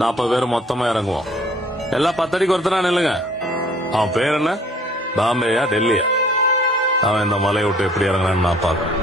40 பேர் மொத்தமா இறங்குவோம். எல்லாம் 10 அடிக்கு ஒருத்தனா நில்லுங்க. அவன் பேர் என்ன? பாம்பேயா டெல்லியா? அவன் இந்த மலையை விட்டு எப்படி இறங்குறான்னு நான் பாக்குறேன்.